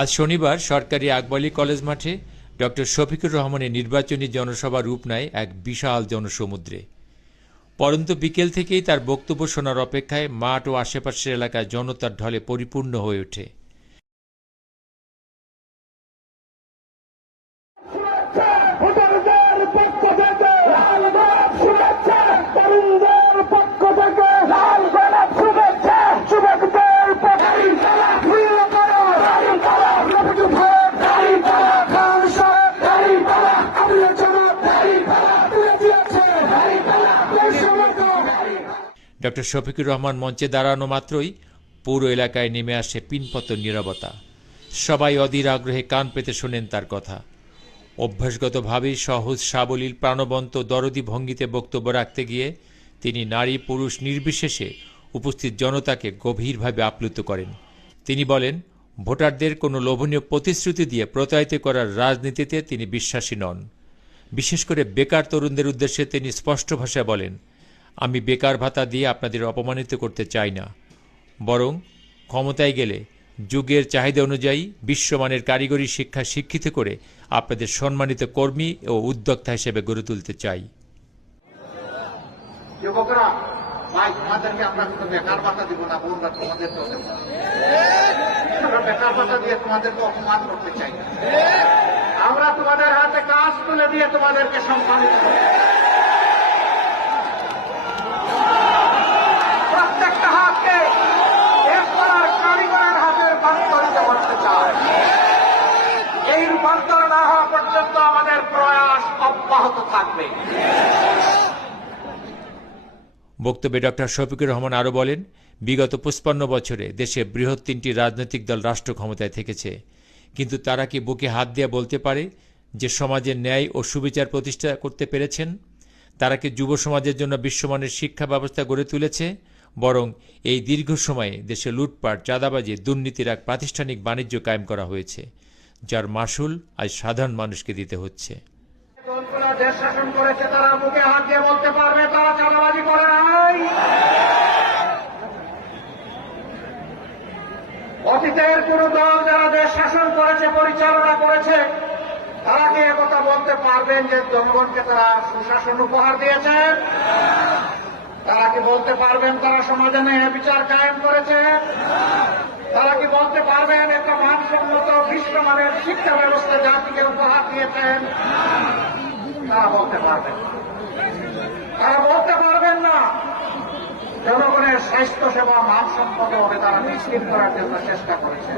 আজ শনিবার সরকারি আকবরলী কলেজ মাঠে ডক্টর শফিকুর রহমানের নির্বাচনী জনসভা রূপ নেয় এক বিশাল জনসমুদ্রে। পরন্তু বিকেল থেকেই তার বক্তব্য শোনার অপেক্ষায় মাঠ ও আশেপাশের এলাকায় জনতার ঢলে পরিপূর্ণ হয়ে ওঠে। ডক্টর শফিকুর রহমান মঞ্চে দাঁড়ানো মাত্রই পুরো এলাকায় নেমে আসে পিনপত নীরবতা। সবাই অধীর আগ্রহে কান পেতে শোনেন তার কথা। অভ্যাসগতভাবেই সহজ সাবলীল প্রাণবন্ত দরদি ভঙ্গিতে বক্তব্য রাখতে গিয়ে তিনি নারী পুরুষ নির্বিশেষে উপস্থিত জনতাকে গভীরভাবে আপ্লুত করেন। তিনি বলেন, ভোটারদের কোনো লোভনীয় প্রতিশ্রুতি দিয়ে প্রতারিত করার রাজনীতিতে তিনি বিশ্বাসী নন। বিশেষ করে বেকার তরুণদের উদ্দেশ্যে তিনি স্পষ্ট ভাষায় বলেন, আমি বেকার ভাতা দিয়ে আপনাদের অপমানিত করতে চাই না, বরং ক্ষমতায় গেলে যুগের চাহিদা অনুযায়ী বিশ্বমানের কারিগরি শিক্ষা শিক্ষিত করে আপনাদের সম্মানিত কর্মী ও উদ্যোক্তা হিসেবে গড়ে তুলতে চাই। যুবকরা, ভাই, তোমাদেরকে আমরা শুধু বেকার ভাতা দিব না, বলরা তোমাদেরকে বেকার ভাতা দিয়ে তোমাদেরকে অপমান করতে চাই না। আমরা তোমাদের হাতে কাজ তুলে দিয়ে তোমাদেরকে সম্মানিত করি। প্রত্যেকটা হাতকে এক করার কারিগরের হাতে রূপান্তরিত করতে চাই। এই রূপান্তর না হওয়া পর্যন্ত আমাদের প্রয়াস অব্যাহত থাকবে। বক্তব্যে ডক্টর শফিকুর রহমান আরও বলেন, বিগত 55 বছরে দেশে বৃহৎ 3টি রাজনৈতিক দল রাষ্ট্র ক্ষমতায় থেকেছে, কিন্তু তারা কি বুকে হাত দিয়ে বলতে পারে যে সমাজের ন্যায় ও সুবিচার প্রতিষ্ঠা করতে পেরেছেন? তারা কি যুব সমাজের জন্য বিশ্বমানের শিক্ষা ব্যবস্থা গড়ে তুলেছে? বরং এই দীর্ঘ সময়ে দেশে লুটপাট, চাঁদাবাজি, দুর্নীতির এক প্রাতিষ্ঠানিক বাণিজ্য কায়েম করা হয়েছে, যার মাসুল আজ সাধারণ মানুষকে দিতে হচ্ছে। দেশ শাসন করেছে, তারা বুকে হাত দিয়ে বলতে পারবে তারা চাঁদাবাজি করে নাই। অতীতের কোন দল যারা দেশ শাসন করেছে, পরিচালনা করেছে, তারা কি একথা বলতে পারবেন যে জনগণকে তারা সুশাসন উপহার দিয়েছেন? তারা কি বলতে পারবেন তারা সমাজে ন্যায় বিচার কায়েম করেছে? তারা কি বলতে পারবেন একটা মানসম্মত বিশ্বমানের শিক্ষা ব্যবস্থা জাতিকে উপহার দিয়েছেন? তারা বলতে পারবেন, তারা বলতে পারবেন না। জনগণের স্বাস্থ্য সেবা মানসম্মতভাবে তারা নিশ্চিত করার জন্য চেষ্টা করেছে।